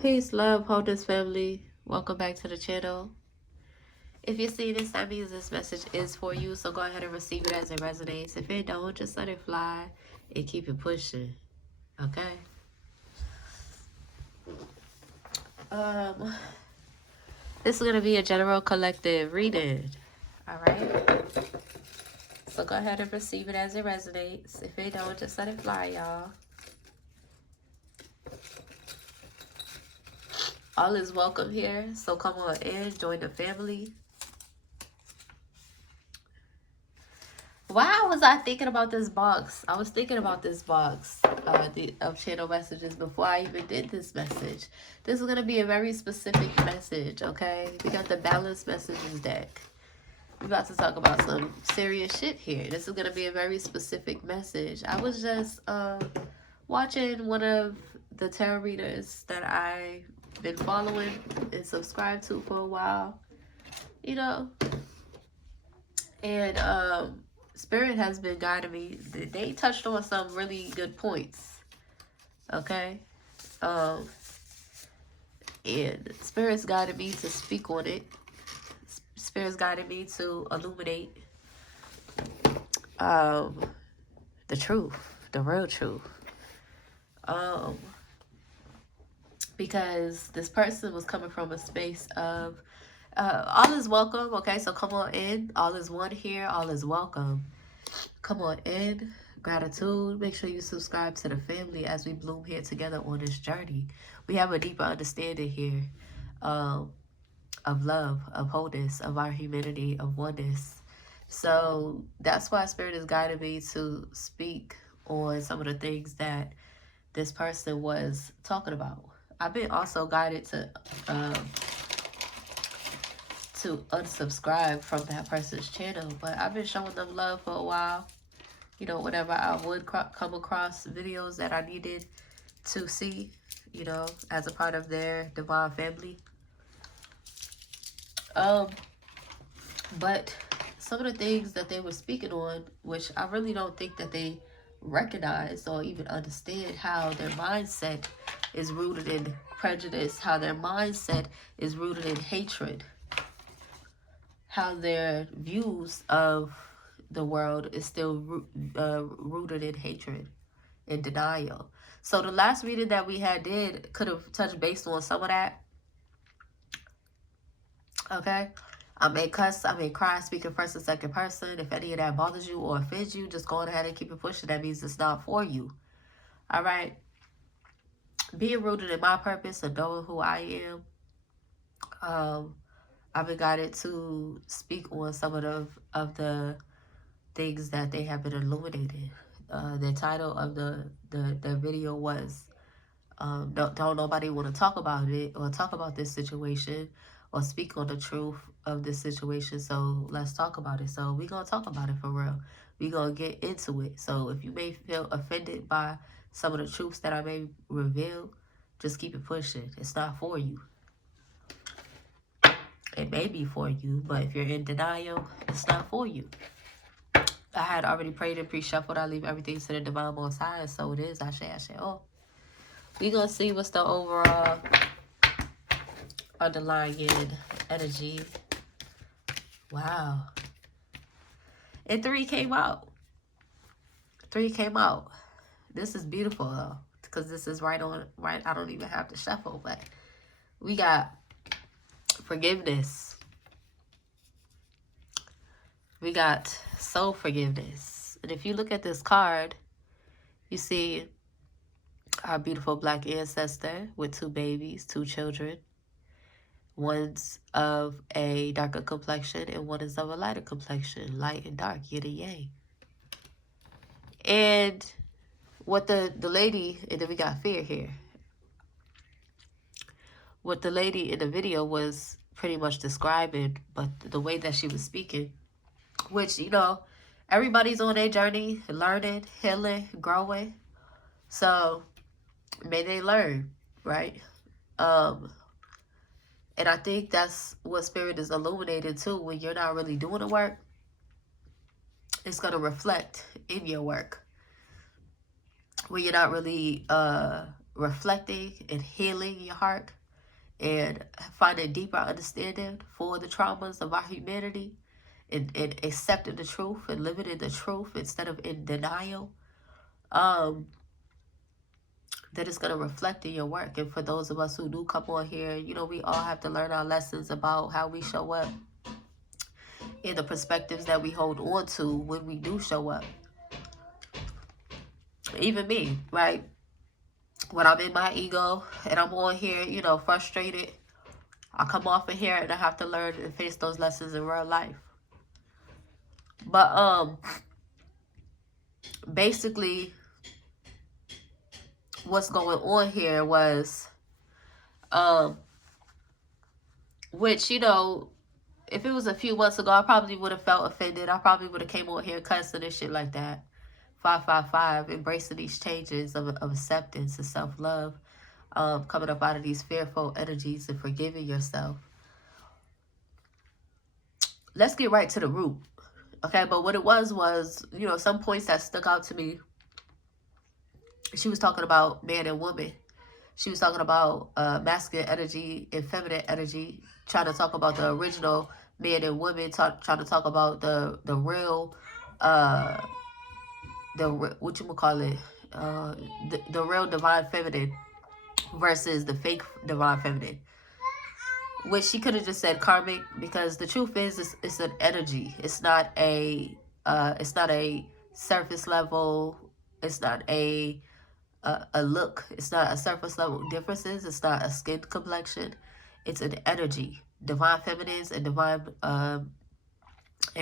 Peace, love, wholeness, family. Welcome back to the channel. If you see this, that means this message is for you. So go ahead and receive it as it resonates. If it don't, just let it fly and keep it pushing. Okay. Um, this is gonna be a general collective reading. All right. So go ahead and receive it as it resonates. If it don't, just let it fly, y'all. All is welcome here. So come on in, join the family. Why was I thinking about this box? I was thinking about this box of channel messages before I even did this message. This is going to be a very specific message, okay? We got the balanced messages deck. We're about to talk about some serious shit here. This is going to be a very specific message. I was just watching one of the tarot readers that I've been following and subscribed to for a while, you know, and Spirit has been guiding me. They touched on some really good points. Okay. And Spirit's guided me to speak on it. Spirit's guided me to illuminate the truth, the real truth. Because this person was coming from a space of all is welcome. Okay, so come on in. All is one here. All is welcome. Come on in. Gratitude. Make sure you subscribe to the family as we bloom here together on this journey. We have a deeper understanding here of love, of wholeness, of our humanity, of oneness. So that's why Spirit is guiding me to speak on some of the things that this person was talking about. I've been also guided to unsubscribe from that person's channel, but I've been showing them love for a while. You know, whenever I would come across videos that I needed to see, you know, as a part of their divine family. But some of the things that they were speaking on, which I really don't think that they recognize or even understand, how their mindset is rooted in prejudice, how their mindset is rooted in hatred, how their views of the world is still rooted in hatred and denial. So the last reading that we had could have touched based on some of that. Okay. I may cuss, I may cry, speaking first and second person. If any of that bothers you or offends you, just go on ahead and keep it pushing. That means it's not for you. All right. Being rooted in my purpose and knowing who I am, I've been guided to speak on some of the things that they have been illuminating. The title of the video was don't nobody want to talk about it or talk about this situation or speak on the truth of this situation, so let's talk about it. So we're gonna talk about it for real. We're gonna get into it. So if you may feel offended by some of the truths that I may reveal, just keep it pushing. It's not for you. It may be for you, but if you're in denial, it's not for you. I had already prayed and pre-shuffled. I leave everything to the divine most high, and so it is. I say, oh. We're going to see what's the overall underlying energy. Wow. And 3 came out. 3 came out. This is beautiful, though, because this is right. I don't even have to shuffle, but we got forgiveness. We got soul forgiveness. And if you look at this card, you see our beautiful black ancestor with 2 babies, 2 children. One's of a darker complexion and one is of a lighter complexion, light and dark, yin and yang. And what the lady, and then we got fear here. What the lady in the video was pretty much describing, but the way that she was speaking, which, you know, everybody's on their journey, learning, healing, growing. So may they learn, right? And I think that's what Spirit is illuminated too. When you're not really doing the work, it's going to reflect in your work. When you're not really reflecting and healing your heart and finding deeper understanding for the traumas of our humanity, and accepting the truth and living in the truth instead of in denial, that it's going to reflect in your work. And for those of us who do come on here, you know, we all have to learn our lessons about how we show up and the perspectives that we hold on to when we do show up. Even me, right? When I'm in my ego and I'm on here, you know, frustrated, I come off of here and I have to learn and face those lessons in real life. But basically what's going on here was which, you know, if it was a few months ago, I probably would have felt offended. I probably would have came on here cussing and shit like that. 555, embracing these changes of acceptance and self-love, coming up out of these fearful energies and forgiving yourself. Let's get right to the root. Okay, but what it was, you know, some points that stuck out to me. She was talking about man and woman. She was talking about masculine energy and feminine energy, trying to talk about the original man and woman, trying to talk about the real, what you would call it, the real divine feminine versus the fake divine feminine. Which she could have just said karmic, because the truth is it's an energy. It's not a surface level. It's not a look. It's not a surface level differences. It's not a skin complexion. It's an energy. Divine feminines and divine and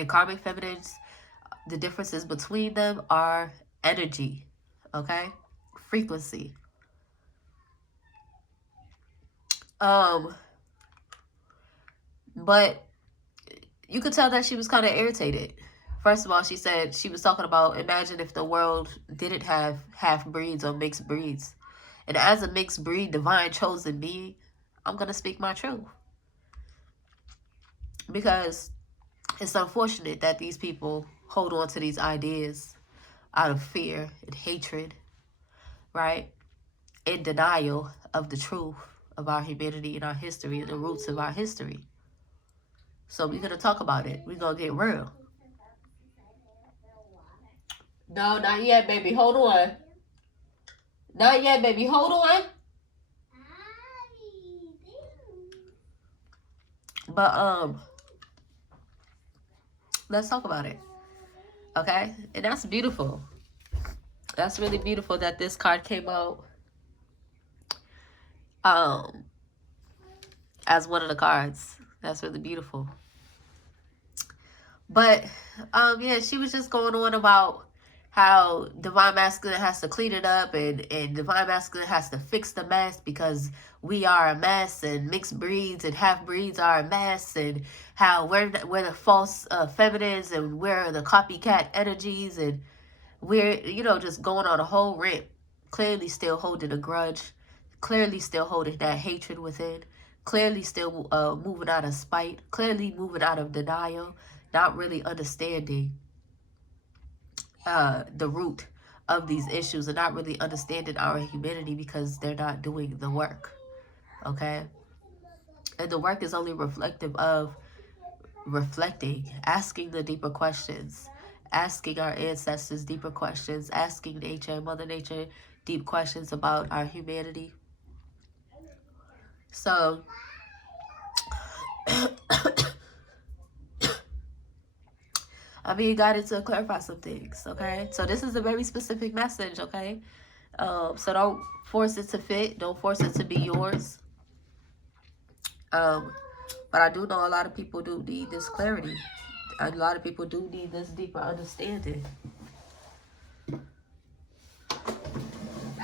karmic feminines, the differences between them are energy, okay? Frequency. But you could tell that she was kind of irritated. First of all, she said she was talking about, imagine if the world didn't have half breeds or mixed breeds. And as a mixed breed, divine chosen being, I'm going to speak my truth. Because it's unfortunate that these people hold on to these ideas out of fear and hatred, right? In denial of the truth of our humanity and our history and the roots of our history. So we're going to talk about it. We're going to get real. No, not yet, baby. Hold on. Not yet, baby. Hold on. But, let's talk about it. Okay? And that's beautiful. That's really beautiful that this card came out as one of the cards. That's really beautiful. But yeah, she was just going on about how divine masculine has to clean it up, and divine masculine has to fix the mess because we are a mess, and mixed breeds and half breeds are a mess, and how we're the false feminines and we're the copycat energies, and we're, you know, just going on a whole rant, clearly still holding a grudge, clearly still holding that hatred within, clearly still moving out of spite, clearly moving out of denial, not really understanding the root of these issues, and not really understanding our humanity because they're not doing the work. Okay? And the work is only reflective of reflecting, asking the deeper questions, asking our ancestors deeper questions, asking nature and Mother Nature deep questions about our humanity. So I'm being guided to clarify some things, okay? So this is a very specific message, okay? So don't force it to fit. Don't force it to be yours. But I do know a lot of people do need this clarity. A lot of people do need this deeper understanding.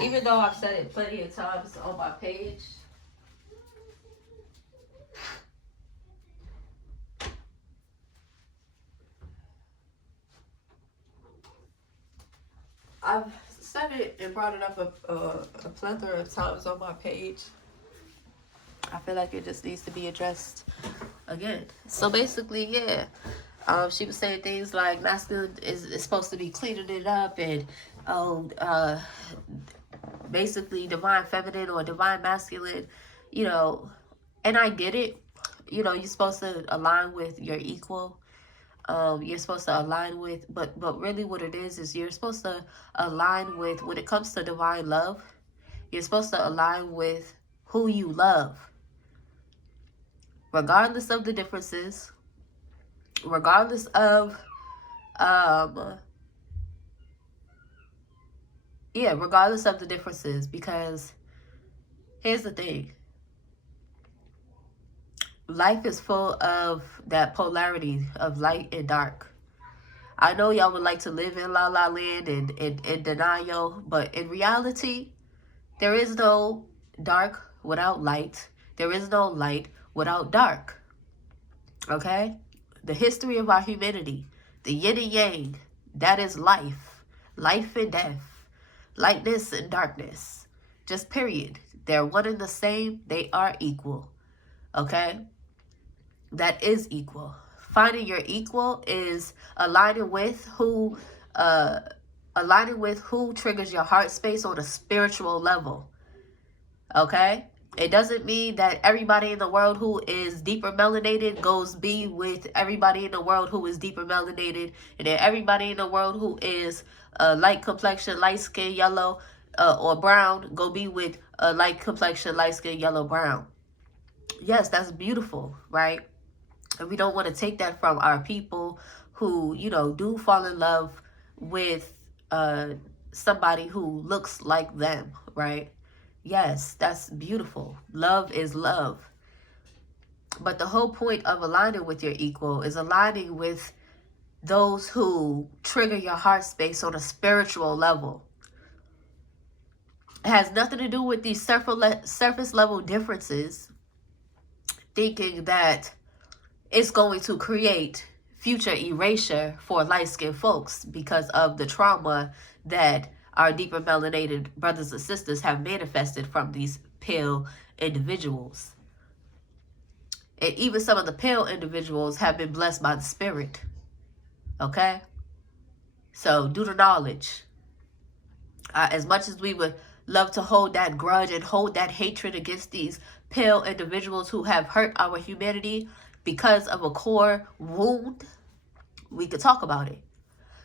Even though I've said it plenty of times on my page, I've said it and brought it up a plethora of times on my page. I feel like it just needs to be addressed again. So basically, yeah, she was saying things like masculine is supposed to be cleaning it up, and basically divine feminine or divine masculine, you know, and I get it. You know, you're supposed to align with your equal. You're supposed to align with, but really what it is you're supposed to align with, when it comes to divine love, you're supposed to align with who you love, regardless of the differences, regardless of, regardless of the differences, because here's the thing. Life is full of that polarity of light and dark. I know y'all would like to live in la la land and in denial, but in reality, there is no dark without light. There is no light without dark. Okay? The history of our humanity, the yin and yang, that is life. Life and death. Lightness and darkness. Just period. They're one and the same. They are equal. Okay? That is equal. Finding your equal is aligning with who triggers your heart space on a spiritual level. Okay? It doesn't mean that everybody in the world who is deeper melanated goes be with everybody in the world who is deeper melanated, and then everybody in the world who is light complexion, light skin, yellow, or brown go be with light complexion, light skin, yellow, brown. Yes, that's beautiful, right? And we don't want to take that from our people who, you know, do fall in love with somebody who looks like them, right? Yes, that's beautiful. Love is love. But the whole point of aligning with your equal is aligning with those who trigger your heart space on a spiritual level. It has nothing to do with these surface level differences, thinking that it's going to create future erasure for light-skinned folks because of the trauma that our deeper melanated brothers and sisters have manifested from these pale individuals. And even some of the pale individuals have been blessed by the spirit. Okay? So do the knowledge. As much as we would love to hold that grudge and hold that hatred against these pale individuals who have hurt our humanity because of a core wound, we could talk about it.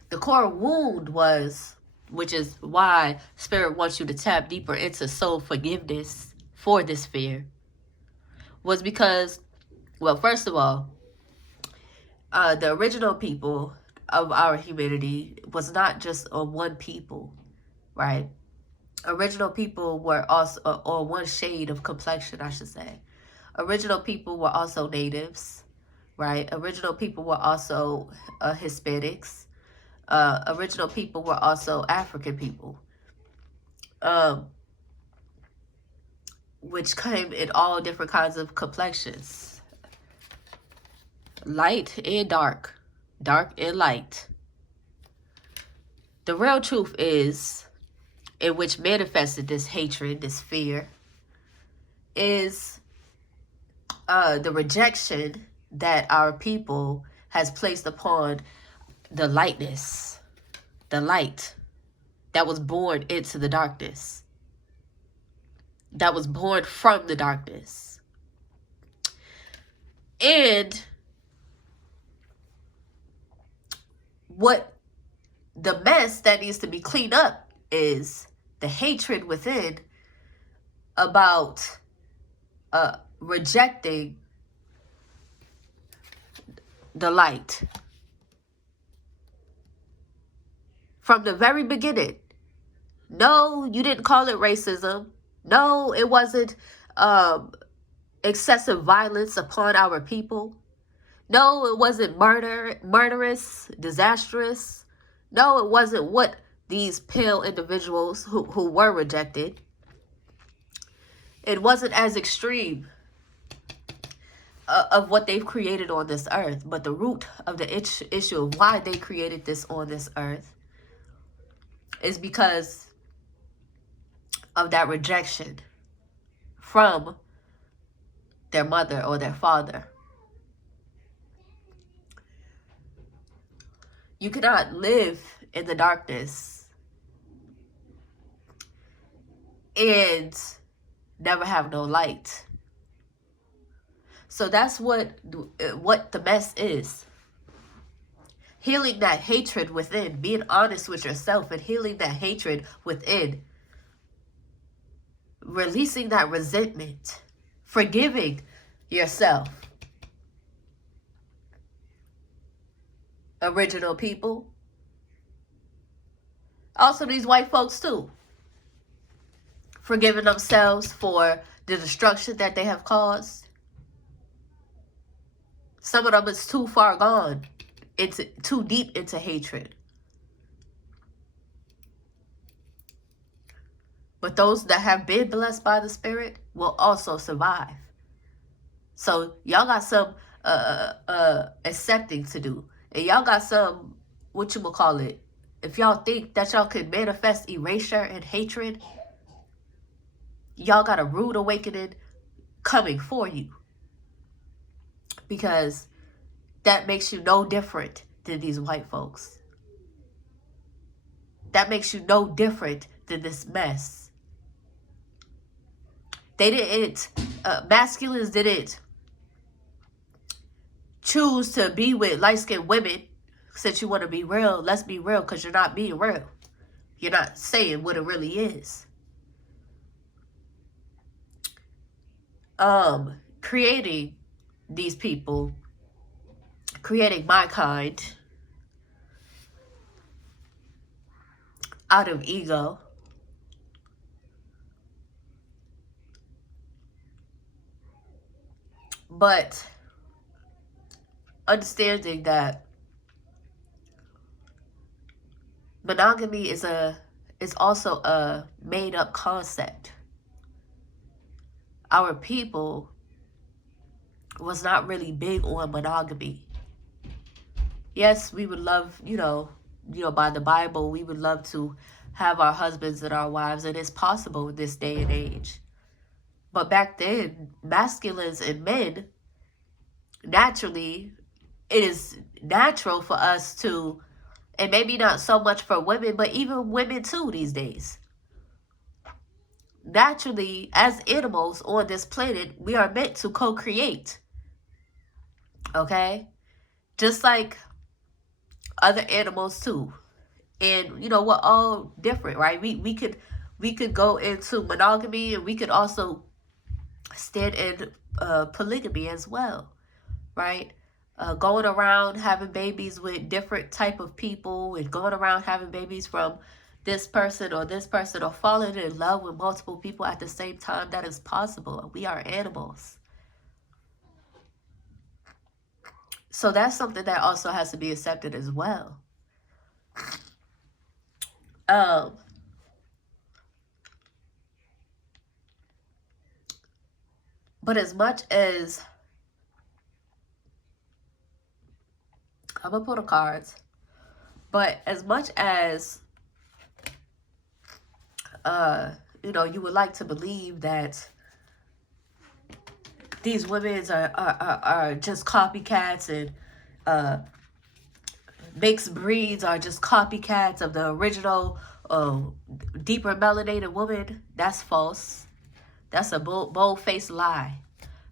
The core wound was, which is why Spirit wants you to tap deeper into soul forgiveness for this fear, was because, well, first of all, the original people of our humanity was not just a one people, right? Original people were also, or one shade of complexion, I should say. Original people were also natives, right? Original people were also Hispanics. Original people were also African people, which came in all different kinds of complexions. Light and dark. Dark and light. The real truth is, in which manifested this hatred, this fear, is the rejection that our people has placed upon the lightness, the light that was born into the darkness, that was born from the darkness. And what the mess that needs to be cleaned up is the hatred within about rejecting the light. From the very beginning. No, you didn't call it racism. No, it wasn't excessive violence upon our people. No, it wasn't murderous, disastrous. No, it wasn't what these pale individuals who were rejected. It wasn't as extreme of what they've created on this earth. But the root of the issue of why they created this on this earth is because of that rejection from their mother or their father. You cannot live in the darkness and never have no light. So that's what the mess is. Healing that hatred within, being honest with yourself and healing that hatred within. Releasing that resentment. Forgiving yourself. Original people. Also these white folks too. Forgiving themselves for the destruction that they have caused. Some of them is too far gone. It's too deep into hatred. But those that have been blessed by the Spirit will also survive. So y'all got some accepting to do. And y'all got some, what you will call it, if y'all think that y'all could manifest erasure and hatred, y'all got a rude awakening coming for you. Because that makes you no different than these white folks. That makes you no different than this mess. They didn't, masculines didn't choose to be with light-skinned women. Since you want to be real, let's be real, because you're not being real. You're not saying what it really is. Creating these people, creating my kind out of ego. But understanding that monogamy is also a made-up concept. Our people was not really big on monogamy. Yes, we would love, by the Bible, we would love to have our husbands and our wives, and it's possible in this day and age. But back then, masculines and men, naturally, it is natural for us to, and maybe not so much for women, but even women too these days. Naturally, as animals on this planet, we are meant to co-create. Okay? Just like other animals too. And, we're all different, right? We could go into monogamy, and we could also stand in polygamy as well, right? Going around having babies with different type of people, and going around having babies from this person, or falling in love with multiple people at the same time. That is possible. We are animals. So that's something that also has to be accepted as well. But as much as, I'm gonna pull the cards, but as much as you would like to believe that these women are just copycats, and mixed breeds are just copycats of the original deeper melanated woman, that's false. That's a bold-faced lie.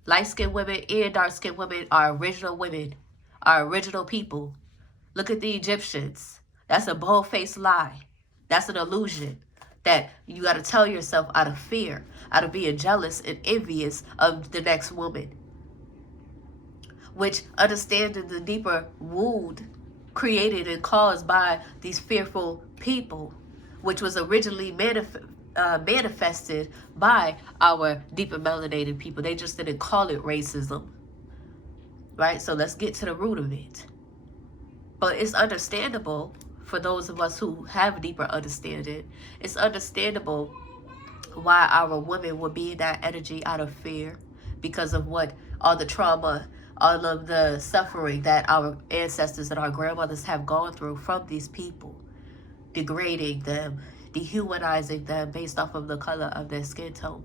Light-skinned women and dark-skinned women are original women, are original people. Look at the Egyptians. That's a bold-faced lie. That's an illusion that you got to tell yourself out of fear, out of being jealous and envious of the next woman. Which, understanding the deeper wound created and caused by these fearful people, which was originally manifested by our deeper melanated people. They just didn't call it racism, right? So let's get to the root of it. But it's understandable for those of us who have deeper understanding. It's understandable why our women would be in that energy out of fear, because of all the trauma, all of the suffering that our ancestors and our grandmothers have gone through from these people, degrading them, dehumanizing them based off of the color of their skin tone.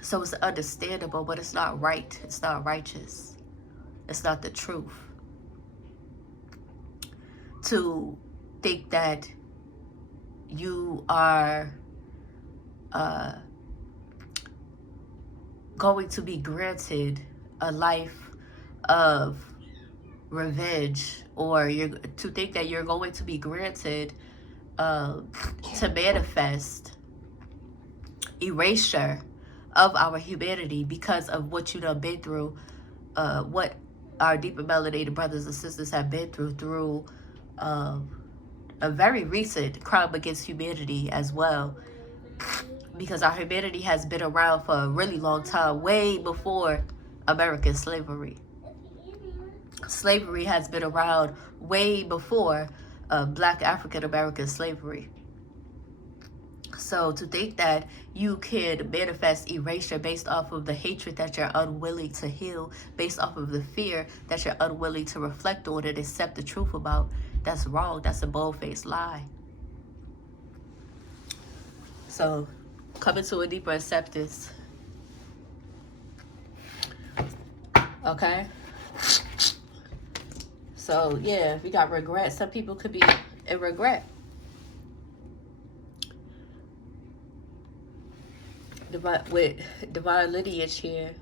So it's understandable, but it's not right. It's not righteous. It's not the truth. To think that you are going to be granted a life of revenge, or to think that you're going to be granted to manifest erasure of our humanity because of what you done been through, what our deeper melanated brothers and sisters have been through a very recent crime against humanity as well, because our humanity has been around for a really long time, way before American slavery. Slavery has been around way before Black African American slavery. So to think that you can manifest erasure based off of the hatred that you're unwilling to heal, based off of the fear that you're unwilling to reflect on and accept the truth about, that's wrong. That's a bold-faced lie. So coming to a deeper acceptance. Okay? So yeah, we got regret. Some people could be in regret. With divine lineage here,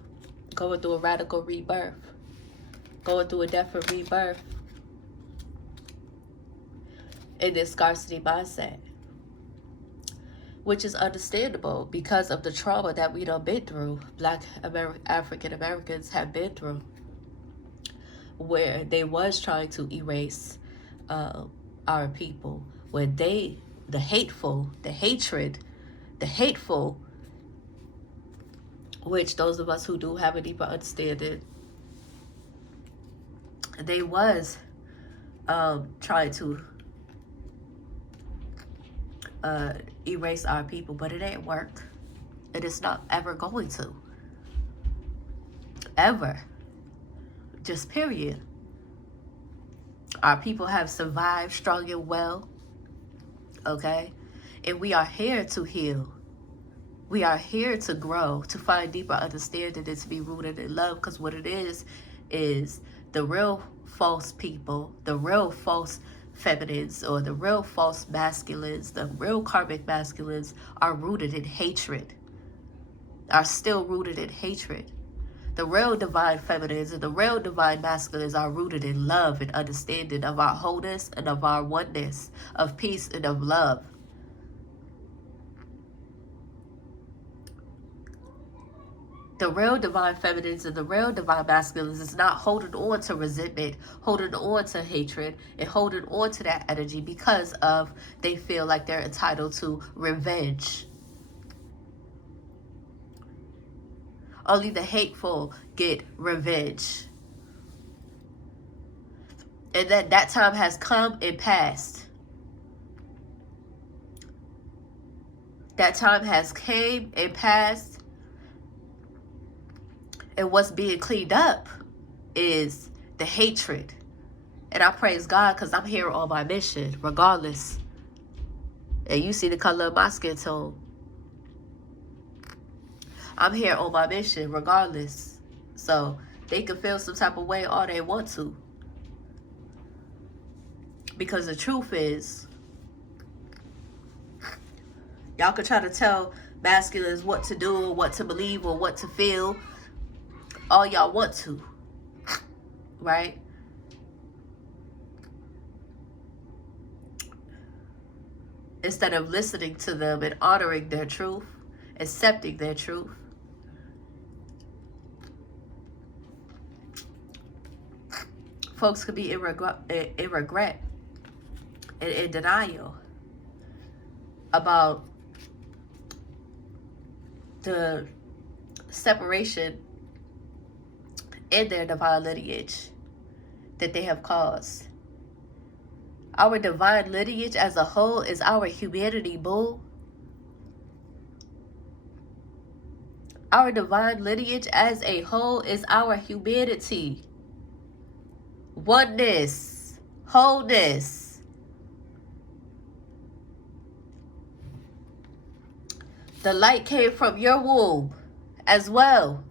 going through a radical rebirth, going through a death and rebirth in this scarcity mindset, which is understandable because of the trauma that we done been through, Black African Americans have been through, where they was trying to erase our people, where the hateful, which those of us who do have a deeper understanding, they was trying to erase our people, but it ain't work. It is not ever going to. Ever. Just period. Our people have survived strong and well. Okay? And we are here to heal. We are here to grow, to find deeper understanding and to be rooted in love, because what it is the real false people, the real false feminines, or the real false masculines, the real karmic masculines are rooted in hatred, are still rooted in hatred. The real divine feminines and the real divine masculines are rooted in love and understanding of our wholeness and of our oneness, of peace and of love. The real divine feminines and the real divine masculines is not holding on to resentment, holding on to hatred, and holding on to that energy because of they feel like they're entitled to revenge. Only the hateful get revenge. And that time has come and passed. That time has came and passed. And what's being cleaned up is the hatred. And I praise God because I'm here on my mission, regardless. And you see the color of my skin tone. I'm here on my mission, regardless. So they can feel some type of way all they want to. Because the truth is, y'all can try to tell masculines what to do, or what to believe, or what to feel. All y'all want to, right? Instead of listening to them and honoring their truth, accepting their truth. Folks could be in regret and in denial about the separation in their divine lineage that they have caused. Our divine lineage as a whole is our humanity, boo. Our divine lineage as a whole is our humanity. Oneness. Wholeness. The light came from your womb as well.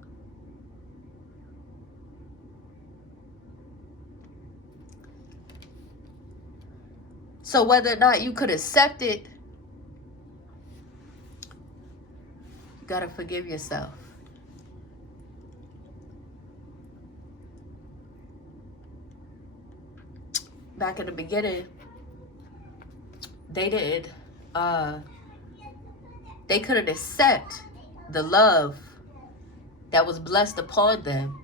So whether or not you could accept it, gotta forgive yourself. Back in the beginning, they didn't, they couldn't accept the love that was blessed upon them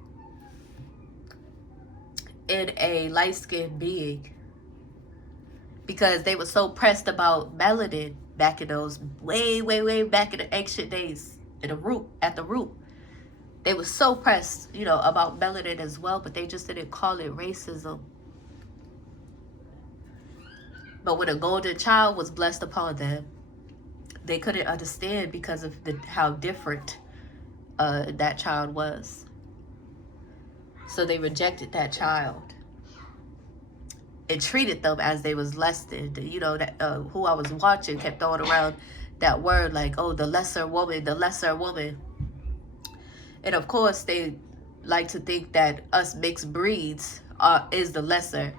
in a light-skinned being, because they were so pressed about melanin back in those way back in the ancient days, at the root. They were so pressed, about melanin as well, but they just didn't call it racism. But when a golden child was blessed upon them, they couldn't understand because of how different that child was. So they rejected that child and treated them as they was less than. That who I was watching kept throwing around that word like, oh, the lesser woman, the lesser woman. And of course, they like to think that us mixed breeds is the lesser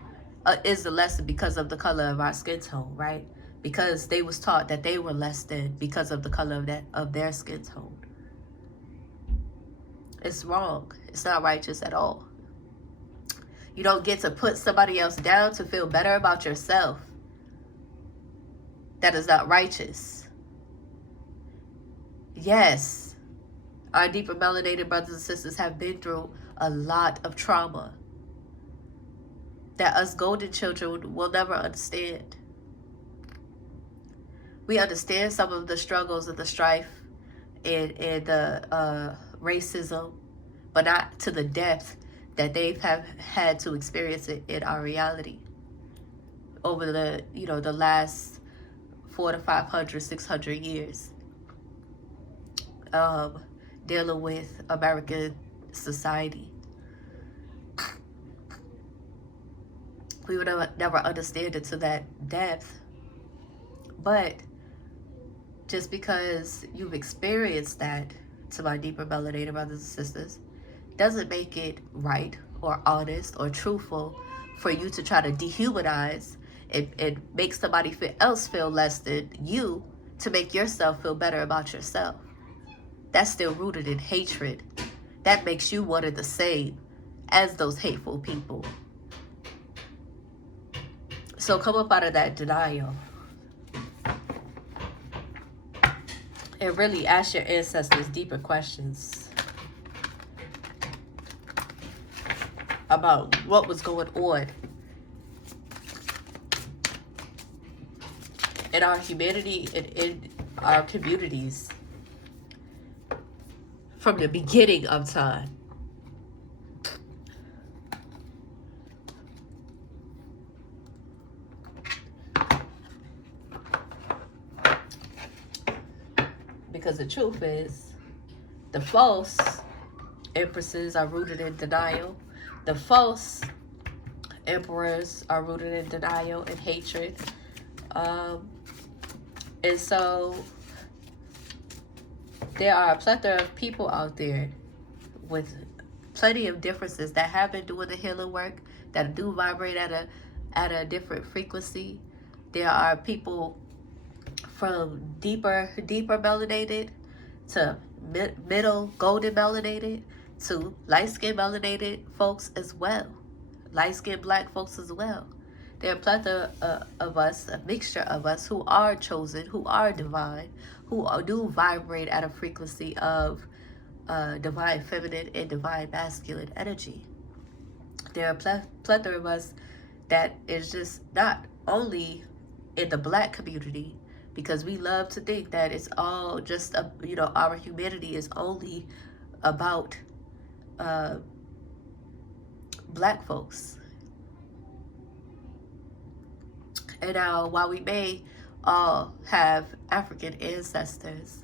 because of the color of our skin tone, right? Because they was taught that they were less than because of the color of their skin tone. It's wrong. It's not righteous at all. You don't get to put somebody else down to feel better about yourself. That is not righteous. Yes, our deeper melanated brothers and sisters have been through a lot of trauma that us golden children will never understand. We understand some of the struggles and the strife and the racism, but not to the depth that they've had to experience it in our reality over the last 400 to 500, 600 years, dealing with American society. We would never understand it to that depth. But just because you've experienced that, to my deeper melanated brothers and sisters, doesn't make it right or honest or truthful for you to try to dehumanize and make somebody else feel less than you to make yourself feel better about yourself. That's still rooted in hatred. That makes you one and the same as those hateful people. So come up out of that denial and really ask your ancestors deeper questions about what was going on in our humanity and in our communities from the beginning of time. Because the truth is, the false empresses are rooted in denial. The false emperors are rooted in denial and hatred. And so there are a plethora of people out there with plenty of differences that have been doing the healing work, that do vibrate at a different frequency. There are people from deeper melanated to middle golden melanated to light-skinned melanated folks as well. Light-skinned black folks as well. There are a plethora of us, a mixture of us who are chosen, who are divine, who do vibrate at a frequency of divine feminine and divine masculine energy. There are a plethora of us that is just not only in the black community, because we love to think that it's all just, our humanity is only about black folks. And now, while we may all have African ancestors,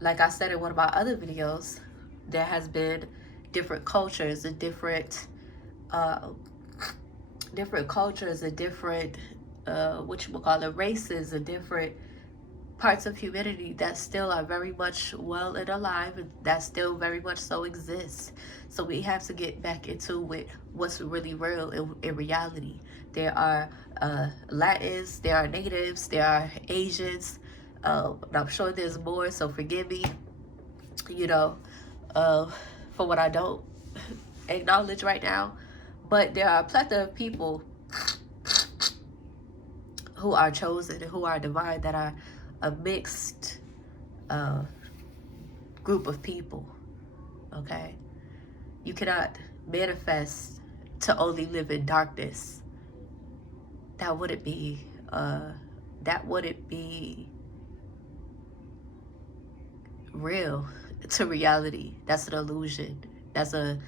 like I said in one of my other videos, there has been different cultures and different cultures and different races and different parts of humanity that still are very much well and alive, and that still very much so exists. So we have to get back into what's really real in reality. There are Latins, there are natives, there are Asians, And I'm sure there's more, so forgive me, you know, for what I don't acknowledge right now. But there are a plethora of people who are chosen and who are divine that are a mixed uh, group of people. Okay, you cannot manifest to only live in darkness. That wouldn't be real to reality. That's an illusion. That's a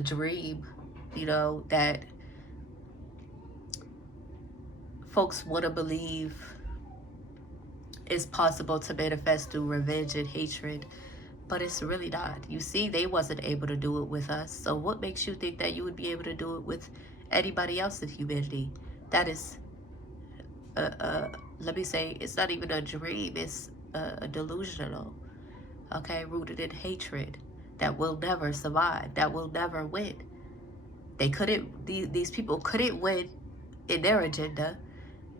dream, you know, that folks want to believe is possible to manifest through revenge and hatred, but it's really not. You see, they wasn't able to do it with us, so what makes you think that you would be able to do it with anybody else in humanity? That is let me say, it's not even a dream, it's a delusional, okay, rooted in hatred that will never survive, that will never win. They couldn't, these people couldn't win in their agenda,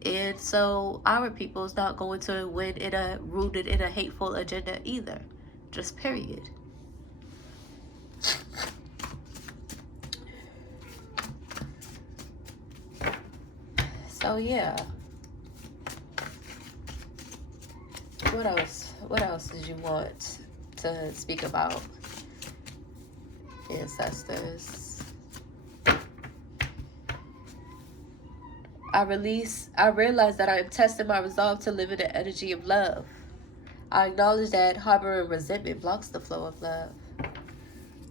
and so our people is not going to win in a rooted in a hateful agenda either. Just period. So yeah. What else did you want to speak about, ancestors? I realize that I am testing my resolve to live in the energy of love. I acknowledge that harboring resentment blocks the flow of love.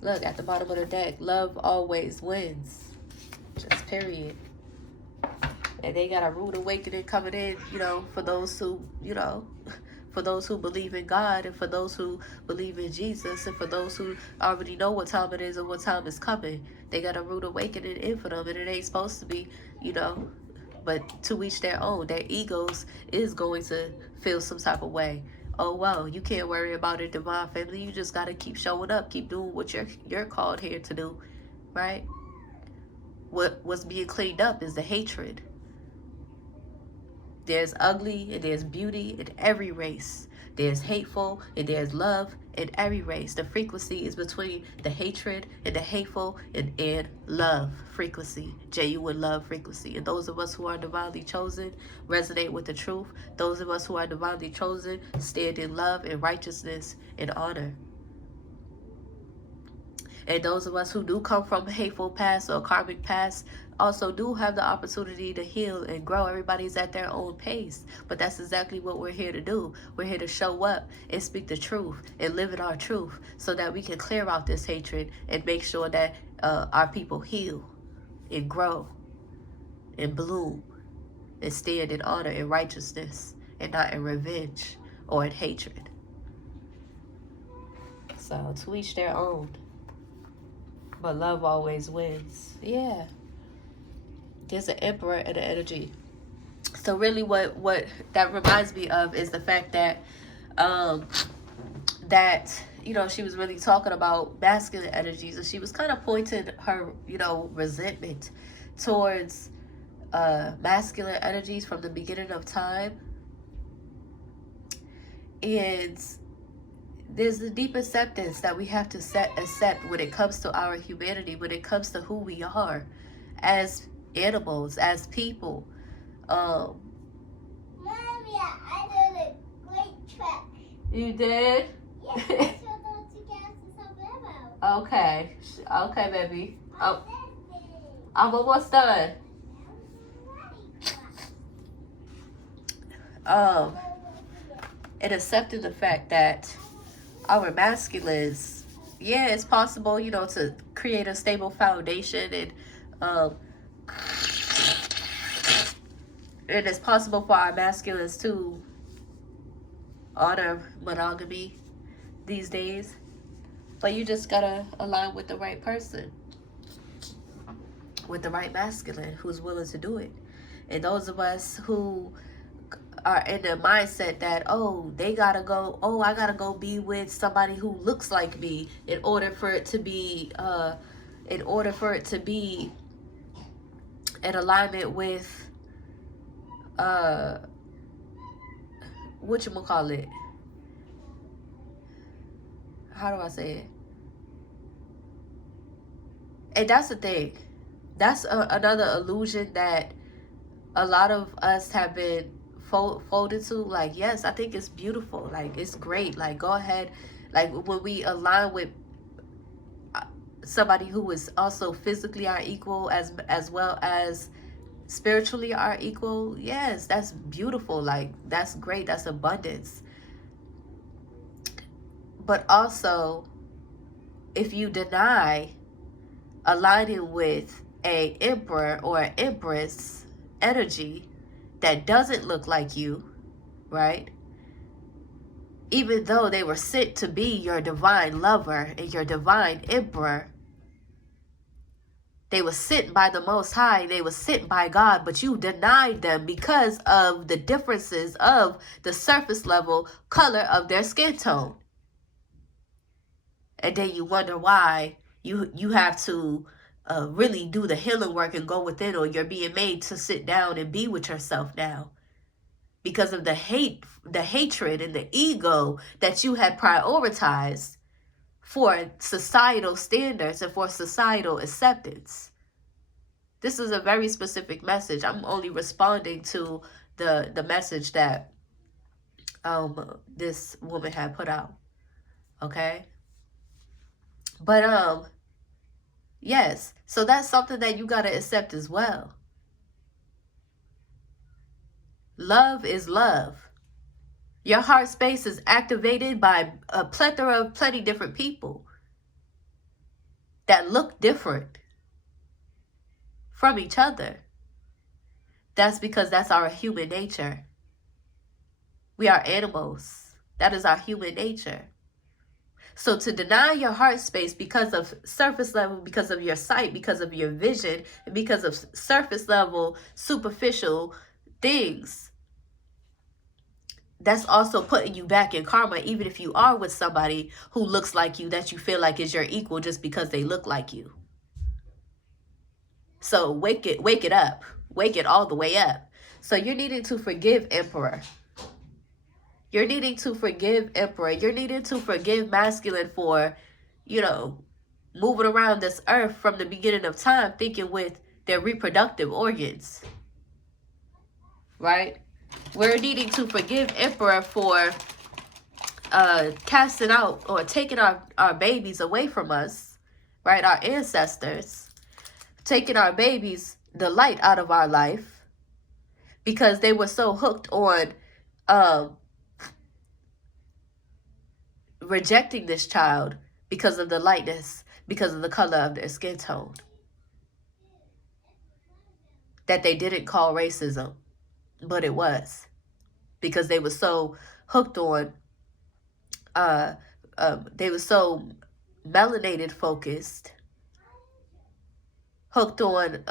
Look, at the bottom of the deck, love always wins. Just period. And they got a rude awakening coming in, you know, for those who, you know, for those who believe in God, and for those who believe in Jesus, and for those who already know what time it is and what time is coming. They got a rude awakening in for them, and it ain't supposed to be, you know, but to each their own. Their egos is going to feel some type of way. Oh well, you can't worry about it, divine family. You just gotta keep showing up, keep doing what you're called here to do, right? What's being cleaned up is the hatred. There's ugly and there's beauty in every race. There's hateful and there's love in every race. The frequency is between the hatred and the hateful and love frequency, genuine love frequency. And those of us who are divinely chosen resonate with the truth. Those of us who are divinely chosen stand in love and righteousness and honor. And those of us who do come from hateful past or karmic past also do have the opportunity to heal and grow. Everybody's at their own pace. But that's exactly what we're here to do. We're here to show up and speak the truth and live in our truth so that we can clear out this hatred and make sure that our people heal and grow and bloom and stand in honor and righteousness and not in revenge or in hatred. So to each their own. But love always wins. Yeah. There's an emperor in the energy. So really what that reminds me of is the fact that that, you know, she was really talking about masculine energies, and she was kind of pointing her, you know, resentment towards masculine energies from the beginning of time. And there's a deep acceptance that we have to accept when it comes to our humanity, when it comes to who we are as animals, as people. Mommy, I did a great trick. You did? Yeah, okay. Okay, baby. Oh, I'm almost done. And accepting the fact that our masculines, yeah, it's possible, you know, to create a stable foundation, and it's possible for our masculines to honor monogamy these days, but you just gotta align with the right person, with the right masculine who's willing to do it. And those of us who are in the mindset that, oh, they gotta go, oh, I gotta go be with somebody who looks like me in order for it to be in alignment with whatchamacallit, how do I say it? And that's the thing. That's another illusion that a lot of us have been folded to. Like, yes, I think it's beautiful. Like, it's great. Like, go ahead. Like, when we align with somebody who is also physically our equal as well as spiritually our equal, yes, that's beautiful. Like, that's great. That's abundance. But also, if you deny aligning with a emperor or an empress energy that doesn't look like you, right? Even though they were sent to be your divine lover and your divine emperor, they were sent by the Most High, they were sent by God, but you denied them because of the differences of the surface level color of their skin tone. And then you wonder why you have to really do the healing work and go within, or you're being made to sit down and be with yourself now because of the hatred and the ego that you had prioritized for societal standards and for societal acceptance. This is a very specific message. I'm only responding to the message that this woman had put out. Okay? But yes, so that's something that you got to accept as well. Love is love. Your heart space is activated by a plethora of plenty different people that look different from each other. That's because that's our human nature. We are animals. That is our human nature. So to deny your heart space because of surface level, because of your sight, because of your vision, and because of surface level, superficial things, that's also putting you back in karma, even if you are with somebody who looks like you, that you feel like is your equal just because they look like you. So wake it up. Wake it all the way up. So you're needing to forgive Emperor. You're needing to forgive Emperor. You're needing to forgive masculine for, moving around this earth from the beginning of time thinking with their reproductive organs. Right? We're needing to forgive Emperor for casting out or taking our babies away from us. Right? Our ancestors. Taking our babies, the light out of our life. Because they were so hooked on rejecting this child because of the lightness, because of the color of their skin tone, that they didn't call racism, but it was, because they were so hooked on, they were so melanated focused, hooked on,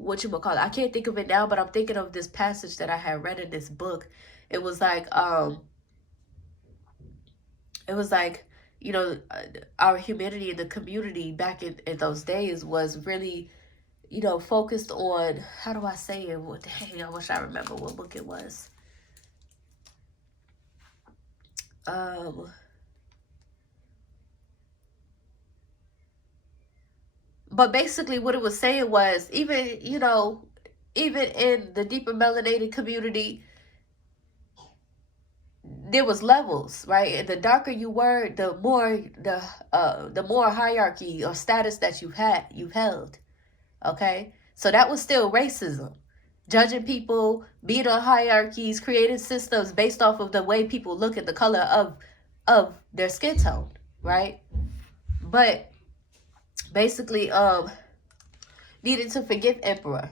whatchamacallit, I can't think of it now, but I'm thinking of this passage that I had read in this book. It was like, our humanity in the community back in those days was really, focused on, how do I say it? Well, dang, I wish I remember what book it was. But basically what it was saying was, even in the deeper melanated community, there was levels, right? And the darker you were, the more hierarchy or status that you've held. Okay? So that was still racism. Judging people, being on hierarchies, creating systems based off of the way people look at the color of their skin tone, right? But basically, needed to forgive Emperor.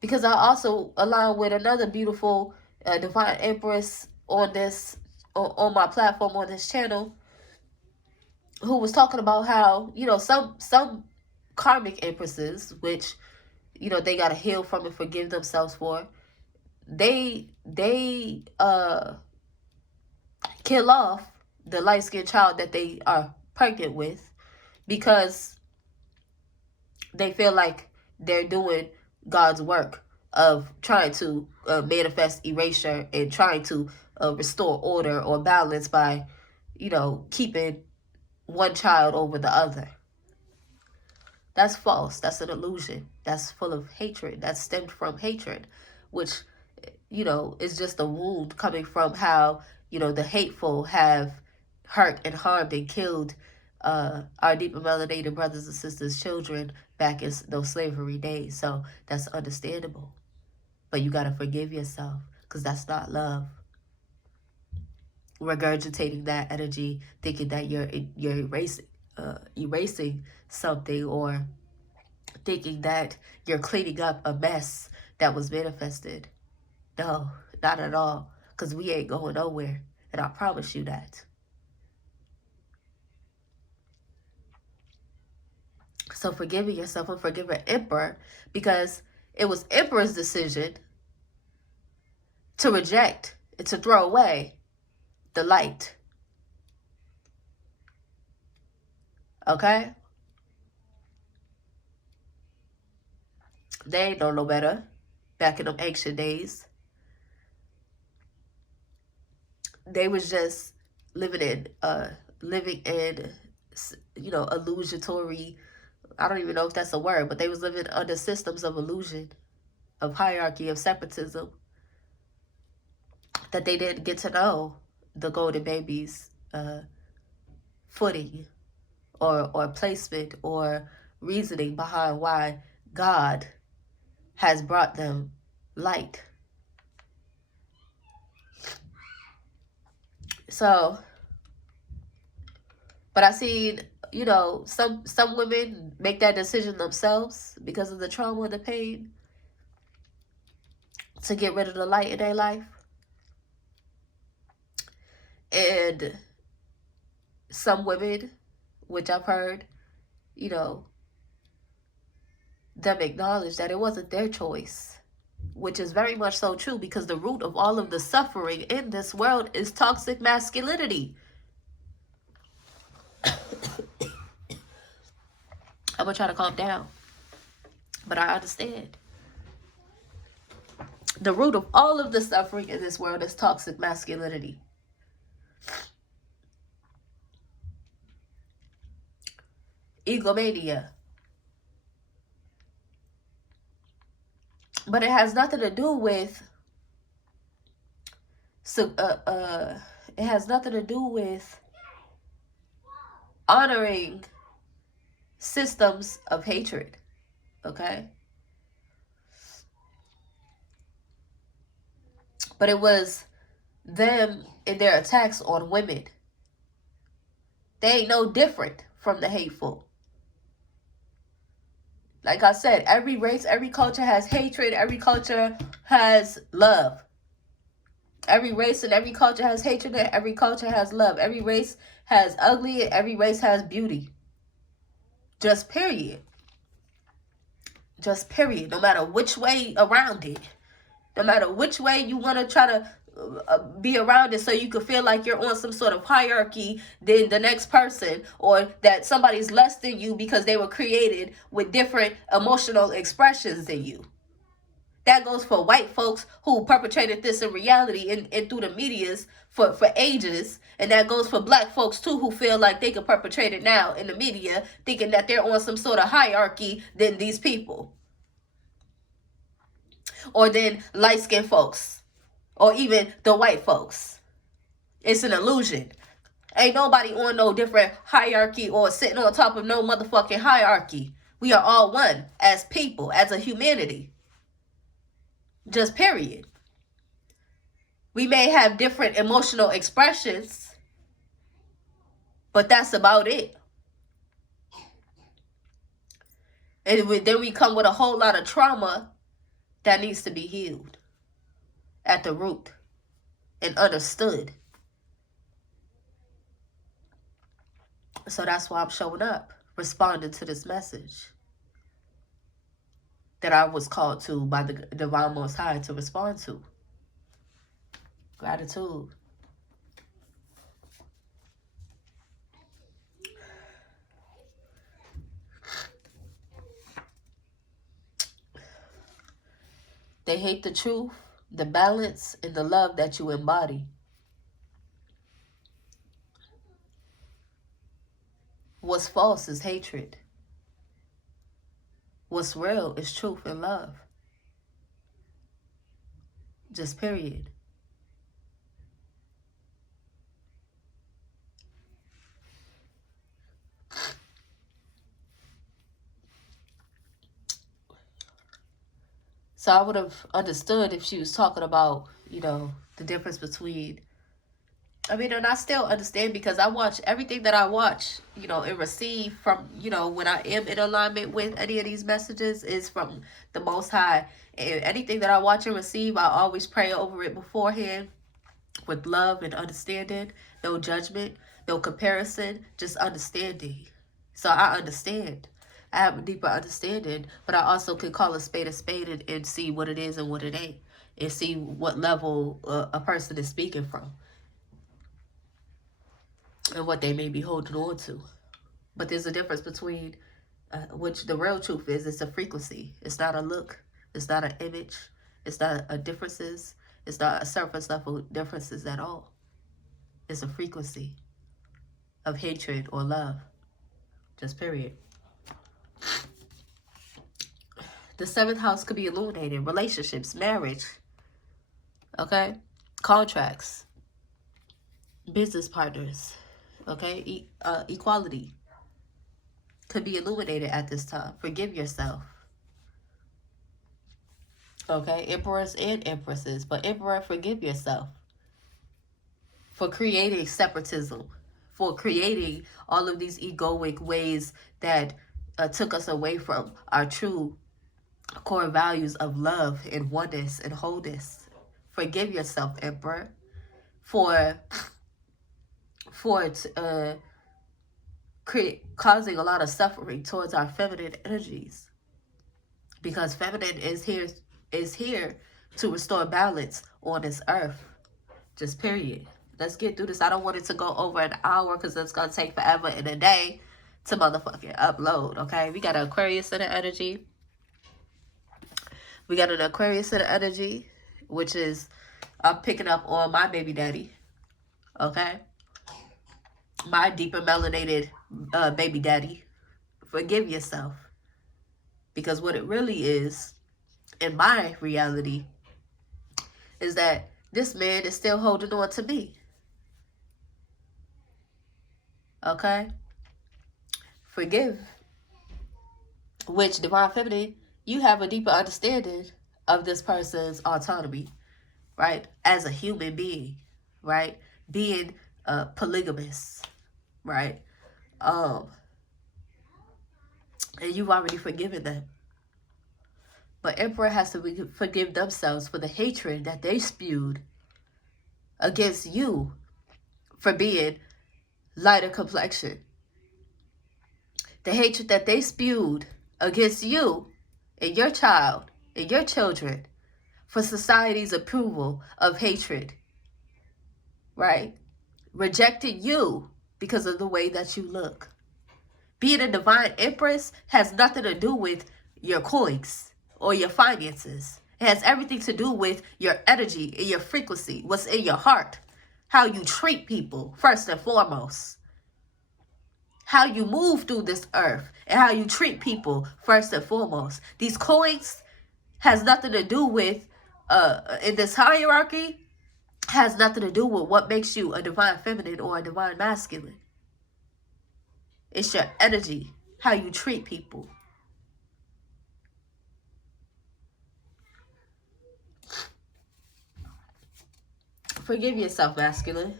Because I also align with another beautiful divine empress on my platform, on this channel, who was talking about how, some karmic empresses, which, they got to heal from and forgive themselves for, they kill off the light-skinned child that they are pregnant with because they feel like they're doing God's work of trying to manifest erasure and trying to restore order or balance by, keeping one child over the other. That's false. That's an illusion. That's full of hatred. That's stemmed from hatred, which, is just a wound coming from how, the hateful have hurt and harmed and killed our deeper melanated brothers and sisters' children back in those slavery days. So that's understandable. But you got to forgive yourself, because that's not love. Regurgitating that energy, thinking that you're erasing something, or thinking that you're cleaning up a mess that was manifested. No, not at all, because we ain't going nowhere, and I promise you that. So forgiving yourself and forgiving Emperor, because it was Emperor's decision to reject and to throw away the light. Okay? They ain't know no better back in them ancient days. They was just living in illusionatory, I don't even know if that's a word, but they was living under systems of illusion, of hierarchy, of separatism, that they didn't get to know the golden baby's footing or placement or reasoning behind why God has brought them light. So, but I seen, some women make that decision themselves because of the trauma and the pain to get rid of the light in their life. And some women, which I've heard, them acknowledge that it wasn't their choice, which is very much so true, because the root of all of the suffering in this world is toxic masculinity. I'm gonna try to calm down, but I understand. The root of all of the suffering in this world is toxic masculinity. Egomania. But it has nothing to do with honoring systems of hatred. Okay? But it was them in their attacks on women. They ain't no different from the hateful. Like I said, every race, every culture has hatred. Every culture has love. Every race and every culture has hatred, and every culture has love. Every race has ugly, and every race has beauty. Just period. Just period. No matter which way around it. No matter which way you want to try to be around it, so you can feel like you're on some sort of hierarchy than the next person, or that somebody's less than you because they were created with different emotional expressions than you. That goes for white folks who perpetrated this in reality and through the medias for ages. And that goes for black folks too, who feel like they can perpetrate it now in the media, thinking that they're on some sort of hierarchy than these people. Or than light-skinned folks. Or even the white folks. It's an illusion. Ain't nobody on no different hierarchy or sitting on top of no motherfucking hierarchy. We are all one as people, as a humanity. Just period. We may have different emotional expressions, but that's about it. And then we come with a whole lot of trauma that needs to be healed at the root and understood. So that's why I'm showing up, responding to this message that I was called to by the Divine Most High to respond to. Gratitude. They hate the truth, the balance, and the love that you embody. What's false is hatred. What's real is truth and love. Just period. So I would have understood if she was talking about, the difference between, and I still understand because I watch everything that I watch, and receive from, when I am in alignment with any of these messages is from the Most High. And anything that I watch and receive, I always pray over it beforehand with love and understanding, no judgment, no comparison, just understanding. So I understand. I have a deeper understanding, but I also can call a spade and see what it is and what it ain't, and see what level a person is speaking from and what they may be holding on to. But there's a difference between which the real truth is. It's a frequency. It's not a look. It's not an image. It's not a differences. It's not a surface level differences at all. It's a frequency of hatred or love. Just period. The seventh house could be illuminated. Relationships, marriage, okay? Contracts, business partners, okay? Equality could be illuminated at this time. Forgive yourself. Okay? Emperors and empresses. But emperor, forgive yourself for creating separatism, for creating all of these egoic ways that took us away from our true core values of love and oneness and wholeness. Forgive yourself, Emperor, for causing a lot of suffering towards our feminine energies, because feminine is here to restore balance on this earth. Just period. Let's get through this. I don't want it to go over an hour because it's gonna take forever in a day to motherfucking upload. Okay, we got an Aquarius in the energy. We got an Aquarius in the energy, which is I'm picking up on my baby daddy. Okay, my deeper melanated baby daddy. Forgive yourself, because what it really is, in my reality, is that this man is still holding on to me. Okay? Forgive. Which, Divine Feminine, you have a deeper understanding of this person's autonomy, right? As a human being, right? Being polygamous, right? And you've already forgiven them. But Emperor has to forgive themselves for the hatred that they spewed against you for being lighter complexion. The hatred that they spewed against you and your child and your children for society's approval of hatred, right? Rejecting you because of the way that you look. Being a divine empress has nothing to do with your coins or your finances. It has everything to do with your energy and your frequency, what's in your heart, how you treat people, first and foremost. How you move through this earth and how you treat people, first and foremost. These coins has nothing to do with, in this hierarchy, has nothing to do with what makes you a divine feminine or a divine masculine. It's your energy, how you treat people. Forgive yourself, masculine.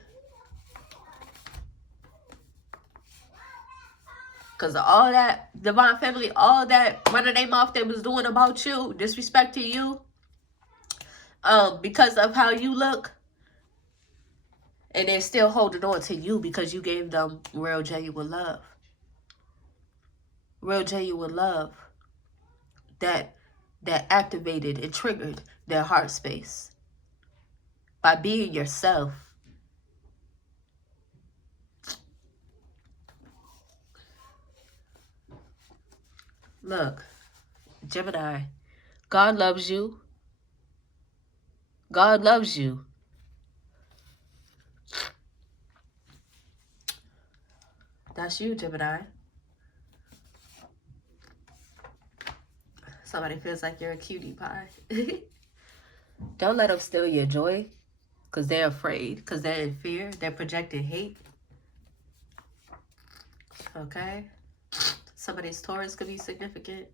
Because all that divine family, all that running their mouth they was doing about you, disrespecting you, because of how you look, and they're still holding on to you because you gave them real, genuine love. Real, genuine love that activated and triggered their heart space. By being yourself. Look, Gemini, God loves you. God loves you. That's you, Gemini. Somebody feels like you're a cutie pie. Don't let them steal your joy, because they're afraid, because they're in fear. They're projecting hate. Okay? Somebody's Taurus could be significant.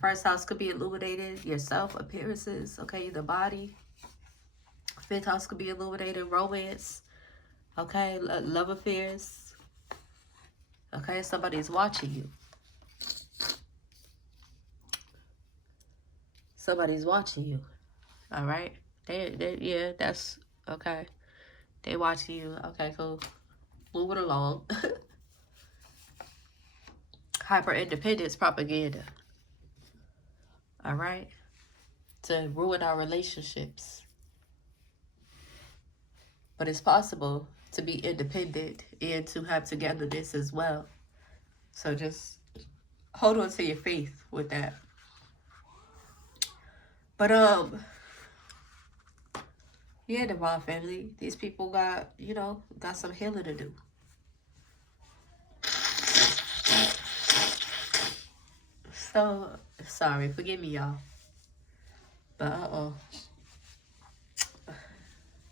First house could be illuminated. Yourself, appearances. Okay? The body. Fifth house could be illuminated. Romance. Okay? Love affairs. Okay? Somebody's watching you. Somebody's watching you. All right? Yeah, that's okay. They watching you. Okay, cool. Move it along. Hyper independence propaganda. All right? To ruin our relationships. But it's possible to be independent and to have togetherness as well. So just hold on to your faith with that. But yeah, Devon family, these people got, got some healing to do. So sorry, forgive me, y'all. But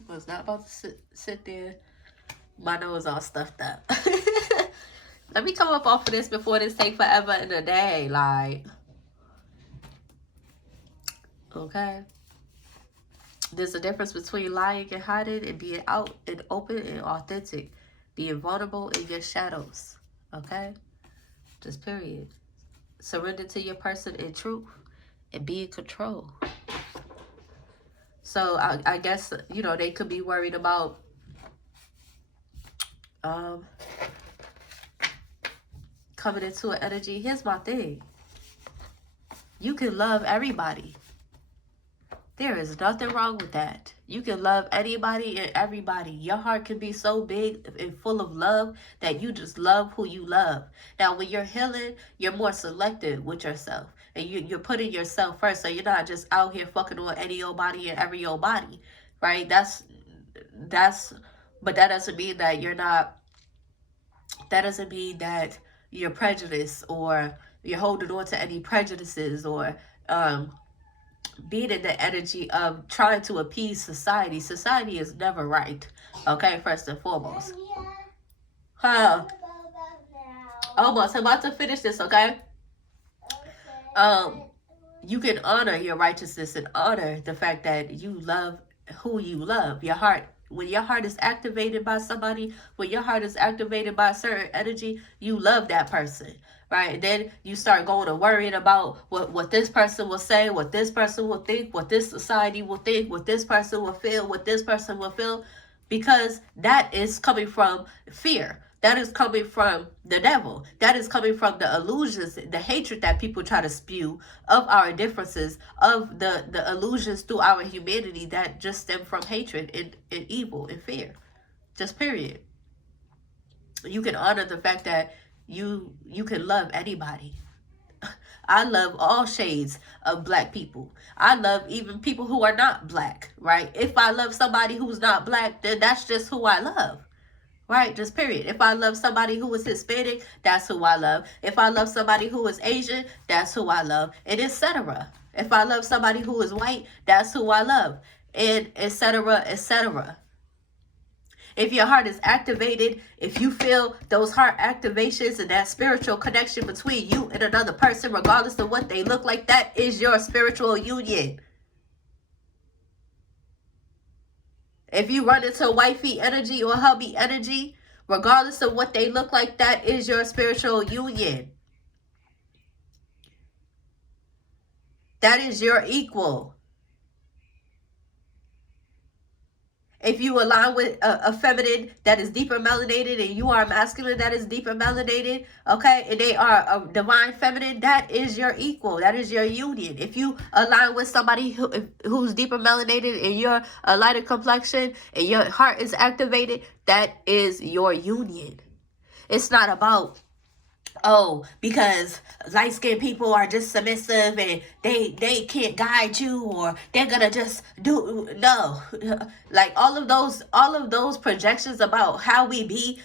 was not about to sit there. My nose all stuffed up. Let me come up off of this before this take forever in a day. Like, okay. There's a difference between lying and hiding and being out and open and authentic. Being vulnerable in your shadows. Okay? Just period. Surrender to your person in truth and be in control. So I guess, they could be worried about coming into an energy. Here's my thing. You can love everybody. There is nothing wrong with that. You can love anybody and everybody. Your heart can be so big and full of love that you just love who you love. Now, when you're healing, you're more selective with yourself. And you're putting yourself first. So you're not just out here fucking on any old body and every old body. Right? But that doesn't mean that you're not, that doesn't mean that you're prejudiced or you're holding on to any prejudices or, being in the energy of trying to appease society. Society is never right. Okay, first and foremost. Almost. I'm about to finish this, okay? You can honor your righteousness and honor the fact that you love who you love. Your heart. When your heart is activated by somebody, when your heart is activated by a certain energy, you love that person. Right? And then you start going to worrying about what this person will say, what this person will think, what this society will think, what this person will feel, what this person will feel. Because that is coming from fear. That is coming from the devil. That is coming from the illusions, the hatred that people try to spew of our differences, of the illusions through our humanity that just stem from hatred and evil and fear. Just period. You can honor the fact that you can love anybody. I love all shades of black people. I love even people who are not black, right? If I love somebody who's not black, then that's just who I love. Right? Just period. If I love somebody who is Hispanic, that's who I love. If I love somebody who is Asian, that's who I love. And etc. If I love somebody who is white, that's who I love. And etc. etc. If your heart is activated, if you feel those heart activations and that spiritual connection between you and another person, regardless of what they look like, that is your spiritual union. If you run into wifey energy or hubby energy, regardless of what they look like, that is your spiritual union. That is your equal. If you align with a feminine that is deeper melanated and you are masculine that is deeper melanated, okay, and they are a divine feminine, that is your equal. That is your union. If you align with somebody who's deeper melanated and you're a lighter complexion and your heart is activated, that is your union. It's not about oh, because light-skinned people are just submissive and they can't guide you, or they're gonna just do. No. Like all of those projections about how we be,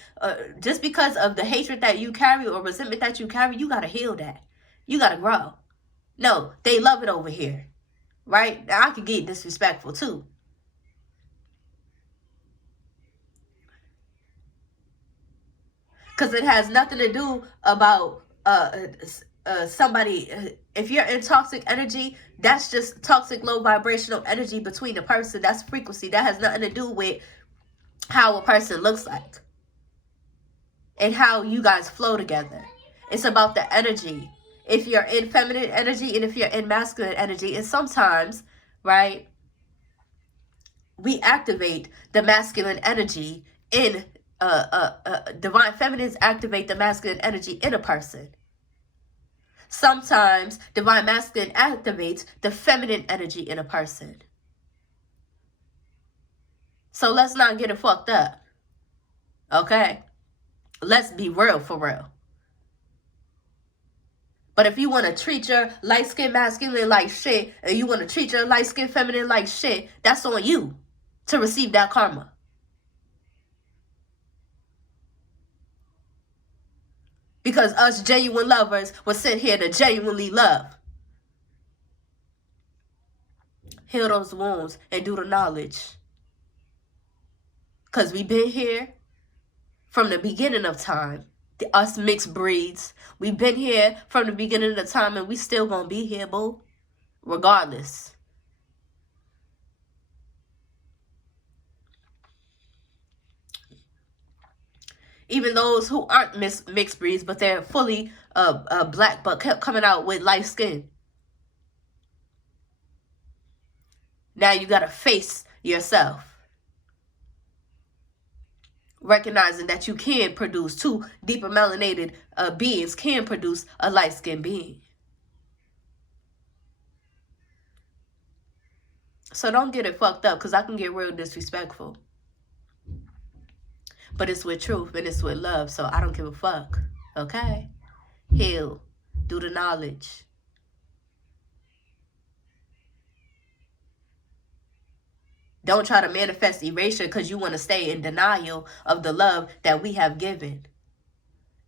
just because of the hatred that you carry or resentment that you carry, you gotta heal that. You gotta grow. No, they love it over here, right? Now I could get disrespectful too. Because it has nothing to do about somebody. If you're in toxic energy, that's just toxic low vibrational energy between the person. That's frequency. That has nothing to do with how a person looks like and how you guys flow together. It's about the energy. If you're in feminine energy and if you're in masculine energy, and sometimes, right, we activate the masculine energy in divine feminines activate the masculine energy in a person. Sometimes divine masculine activates the feminine energy in a person. So let's not get it fucked up. Okay? Let's be real for real. But if you want to treat your light-skinned masculine like shit, and you want to treat your light-skinned feminine like shit, that's on you to receive that karma. Because us genuine lovers were sent here to genuinely love. Heal those wounds and do the knowledge. Because we've been here from the beginning of time. Us mixed breeds. We've been here from the beginning of time, and we still gonna be here, boo. Regardless. Even those who aren't mixed breeds, but they're fully black, but kept coming out with light skin. Now you gotta face yourself. Recognizing that you can produce two deeper melanated beings can produce a light-skinned being. So don't get it fucked up, because I can get real disrespectful. But it's with truth and it's with love, so I don't give a fuck. Okay? Heal. Do the knowledge. Don't try to manifest erasure because you want to stay in denial of the love that we have given.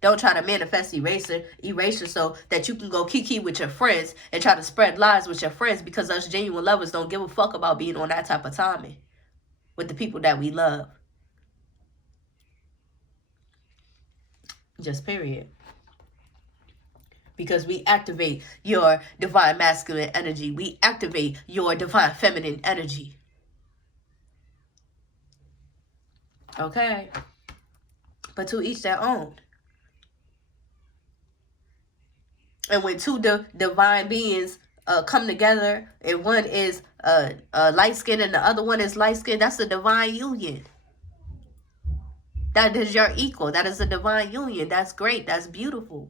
Don't try to manifest erasure so that you can go kiki with your friends and try to spread lies with your friends, because us genuine lovers don't give a fuck about being on that type of timing with the people that we love. Just period. Because we activate your divine masculine energy. We activate your divine feminine energy. Okay? But to each their own. And when two divine beings come together, and one is light skin and the other one is light skin, that's a divine union. That is your equal. That is a divine union. That's great. That's beautiful.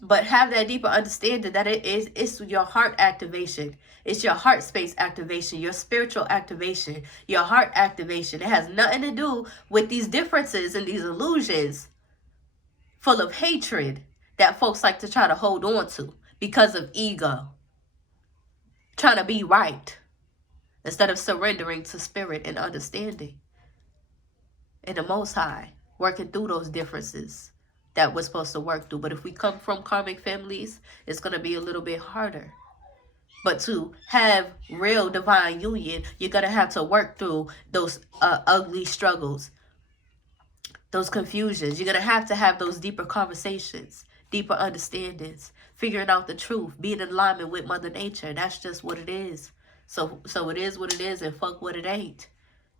But have that deeper understanding that it's your heart activation. It's your heart space activation, your spiritual activation, your heart activation. It has nothing to do with these differences and these illusions full of hatred that folks like to try to hold on to because of ego. Trying to be right instead of surrendering to spirit and understanding. And the Most High, working through those differences that we're supposed to work through. But if we come from karmic families, it's going to be a little bit harder. But to have real divine union, you're going to have to work through those ugly struggles, those confusions. You're going to have those deeper conversations, deeper understandings, figuring out the truth, being in alignment with Mother Nature. That's just what it is. So it is what it is, and fuck what it ain't.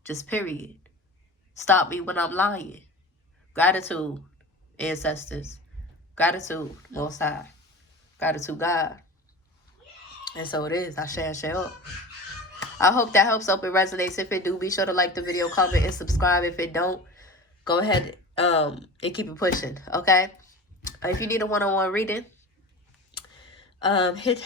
Just period. Stop me when I'm lying. Gratitude, ancestors. Gratitude, Most High. Gratitude, God. And so it is. I share up. I hope that helps. Hope it resonates. If it do, be sure to like the video, comment, and subscribe. If it don't, go ahead and keep it pushing. Okay? If you need a one-on-one reading, hit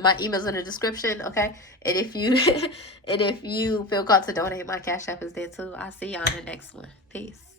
my emails in the description. Okay? And if you feel called to donate, my Cash App is there too. I'll see y'all in the next one. Peace.